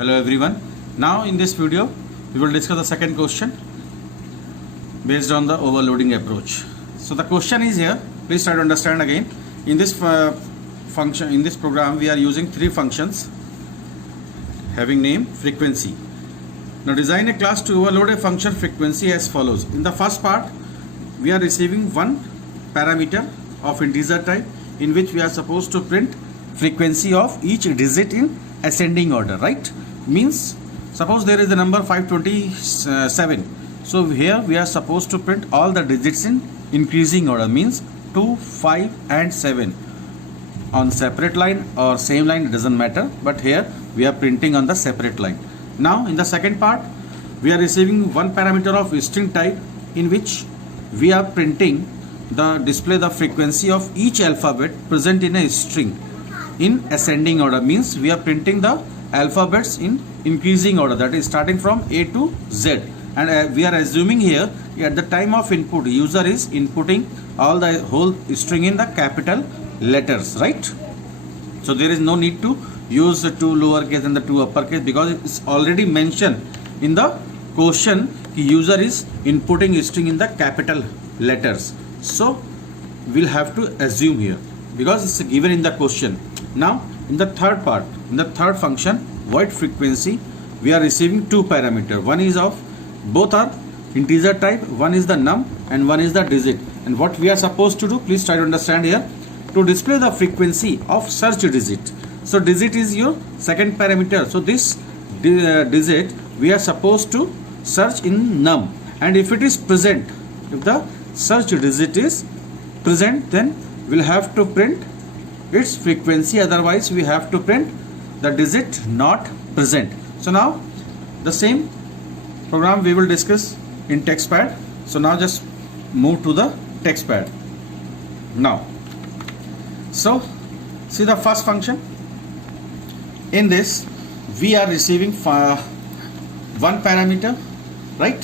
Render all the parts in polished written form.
Hello everyone. Now in this video we will discuss the second question based on the overloading approach. So the question is here, please try to understand again. In this program we are using three functions having name frequency. Now design a class to overload a function frequency as follows. In the first part we are receiving one parameter of integer type in which we are supposed to print frequency of each digit in ascending order, right? Means suppose there is the number 527, so here we are supposed to print all the digits in increasing order, means 2, 5 and 7 on separate line or same line, it doesn't matter, but here we are printing on the separate line. Now in the second part we are receiving one parameter of string type in which we are printing the display the frequency of each alphabet present in a string in ascending order, means we are printing the alphabets in increasing order, that is starting from A to Z, and we are assuming here at the time of input user is inputting all the whole string in the capital letters, right? So there is no need to use the two lowercase and the two uppercase because it's already mentioned in the question user is inputting string in the capital letters, so we'll have to assume here because it's given in the question. Now in the third part, in the third function void frequency, we are receiving two parameters. One is of both are integer type, one is the num and one is the digit, and what we are supposed to do, please try to understand here, to display the frequency of search digit. So digit is your second parameter, so this digit we are supposed to search in num, and if it is present, if the search digit is present, then we'll have to print its frequency, otherwise we have to print the digit not present. So now the same program we will discuss in TextPad. So now just move to the TextPad. Now so see the first function. In this we are receiving one parameter, right?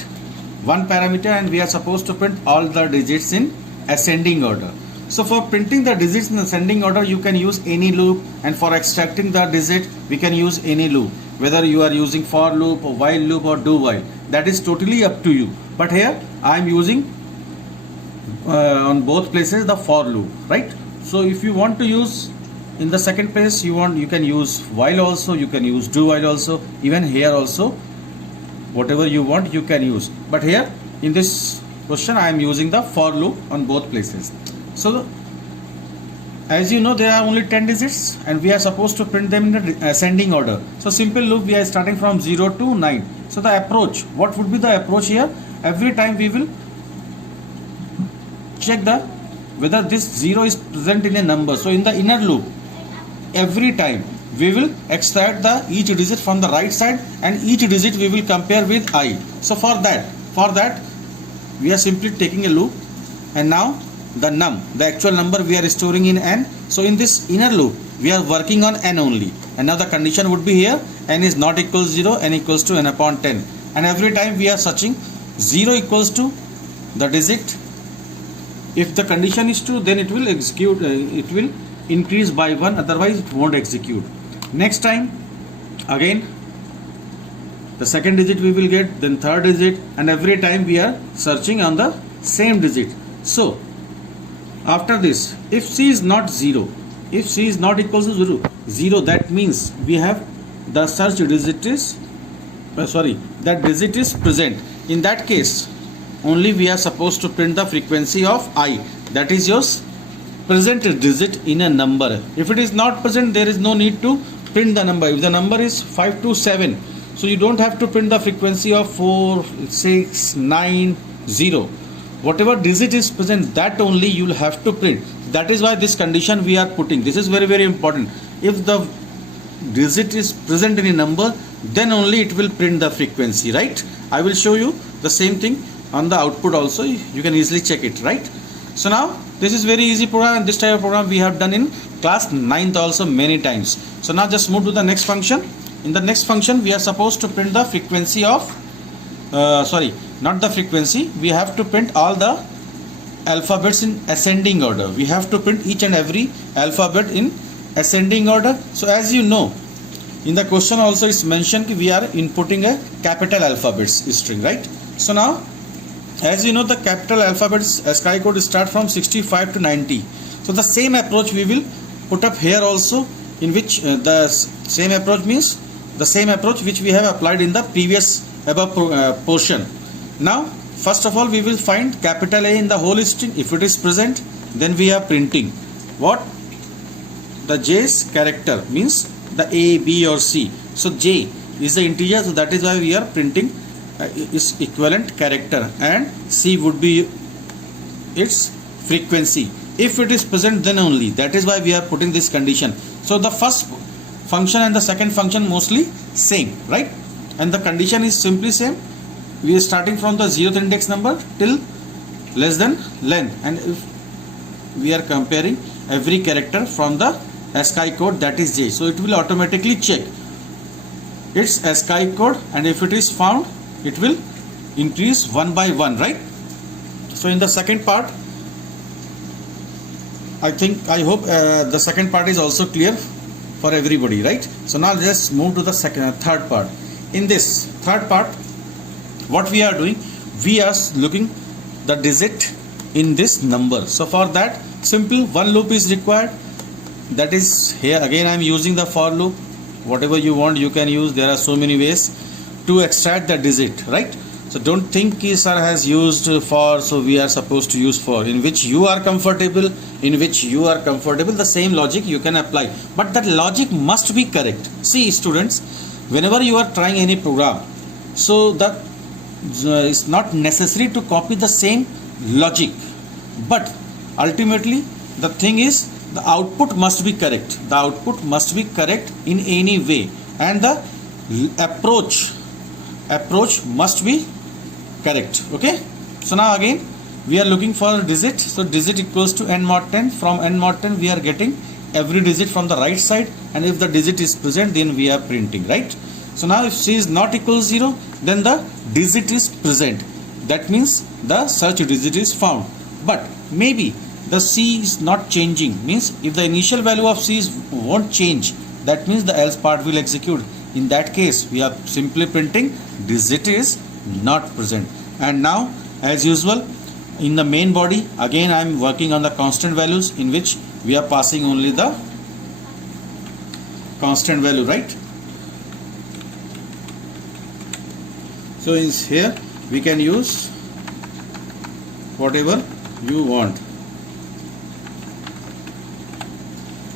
One parameter, and we are supposed to print all the digits in ascending order. So for printing the digits in ascending order you can use any loop, and for extracting the digit we can use any loop, whether you are using for loop or while loop or do while, that is totally up to you. But here I am using on both places the for loop, right? So if you want to use in the second place, you can use while also, you can use do while also, even here also whatever you want you can use, but here in this question I am using the for loop on both places. So as you know there are only 10 digits and we are supposed to print them in the ascending order. So simple loop we are starting from 0 to 9. So the approach, what would be the approach here? Every time we will check whether this 0 is present in a number. So in the inner loop every time we will extract each digit from the right side and each digit we will compare with I. So for that we are simply taking a loop, and now the num, the actual number we are storing in n. So in this inner loop we are working on n only, and now the condition would be here n is not equals 0, n equals to n upon 10, and every time we are searching 0 equals to the digit. If the condition is true then it will execute, it will increase by 1, otherwise it won't execute. Next time again the second digit we will get, then third digit, and every time we are searching on the same digit. So after this, if c is not 0, if c is not equals to 0, that means we have the search digit is that digit is present. In that case only we are supposed to print the frequency of I, that is your present digit in a number. If it is not present there is no need to print the number. If the number is 527, so you don't have to print the frequency of 4, 6, 9, 0. Whatever digit is present, that only you will have to print. That is why this condition we are putting. This is very, very important. If the digit is present in a number, then only it will print the frequency, right? I will show you the same thing on the output also. You can easily check it, right? So now this is very easy program, and this type of program we have done in class 9th also many times. So now just move to the next function. In the next function we are supposed to print the frequency of not the frequency, we have to print all the alphabets in ascending order. We have to print each and every alphabet in ascending order. So as you know, in the question also it's mentioned we are inputting a capital alphabets string, right? So now, as you know, the capital alphabets ASCII code start from 65 to 90. So the same approach we will put up here also, in which the same approach means the same approach which we have applied in the previous above portion. Now, first of all, we will find capital A in the whole string. If it is present, then we are printing what? The J's character, means the A, B or C. So J is the integer, so that is why we are printing its equivalent character, and C would be its frequency. If it is present, then only. That is why we are putting this condition. So the first function and the second function mostly same, right? And the condition is simply same. We are starting from the 0th index number till less than length, and if we are comparing every character from the ASCII code, that is J, so it will automatically check its ASCII code, and if it is found, it will increase one by one, right? So in the second part, I hope the second part is also clear for everybody, right? So now let's move to the third part. In this third part, what we are doing, we are looking the digit in this number. So for that, simple one loop is required. That is here again I am using the for loop. Whatever you want you can use. There are so many ways to extract the digit, right? So don't think sir has used for, so we are supposed to use for. In which you are comfortable, the same logic you can apply, but that logic must be correct. See students, whenever you are trying any program, so that it's not necessary to copy the same logic, but ultimately the thing is the output must be correct. The output must be correct in any way, and the approach must be correct. Okay, so now again we are looking for digit. So digit equals to n mod 10. From n mod 10 we are getting every digit from the right side, and if the digit is present, then we are printing, right? So now if C is not equal 0, then the digit is present. That means the search digit is found. But maybe the C is not changing, means if the initial value of C won't change, that means the else part will execute. In that case, we are simply printing digit is not present. And now, as usual, in the main body, again I am working on the constant values, in which we are passing only the constant value, right? So is here we can use whatever you want.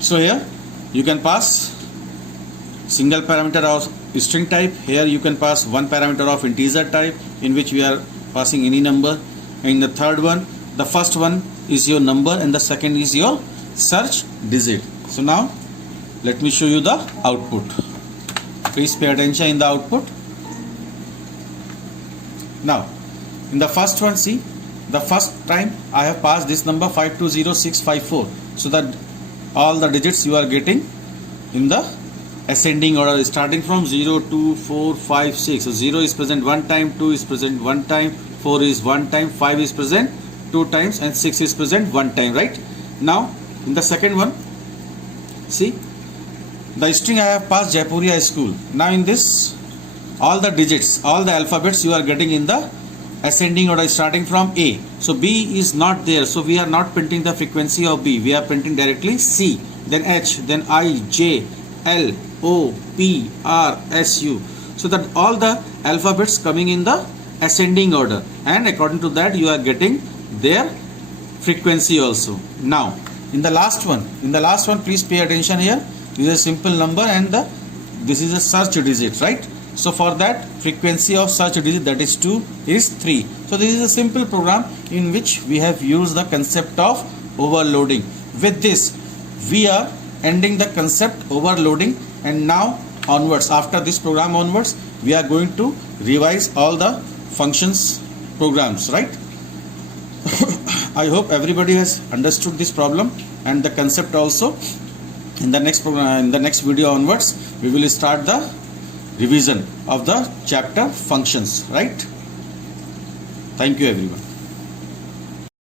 So here you can pass single parameter of string type. Here you can pass one parameter of integer type, in which we are passing any number. And in the third one, the first one is your number and the second is your search digit. So now let me show you the output. Please pay attention in the output. Now in the first one, see, the first time I have passed this number 520654, so that all the digits you are getting in the ascending order, starting from 0, 2, 4, 5, 6. So 0 is present one time, 2 is present one time, 4 is one time, 5 is present two times, and 6 is present one time, right? Now in the second one, see, the string I have passed Jaipuria school. Now in this, all the digits, all the alphabets you are getting in the ascending order, starting from A. So B is not there, so we are not printing the frequency of B. We are printing directly C, then H, then I, J, L, O, P, R, S, U. So that all the alphabets coming in the ascending order, and according to that you are getting their frequency also. Now in the last one, please pay attention here. This is a simple number, and this is a search digit, right? So for that, frequency of search digit, that is 2, is 3. So this is a simple program in which we have used the concept of overloading. With this, we are ending the concept overloading, and now onwards, after this program onwards, we are going to revise all the functions programs, right? I hope everybody has understood this problem and the concept also. In the next program, in the next video onwards, we will start the revision of the chapter functions, right? Thank you everyone.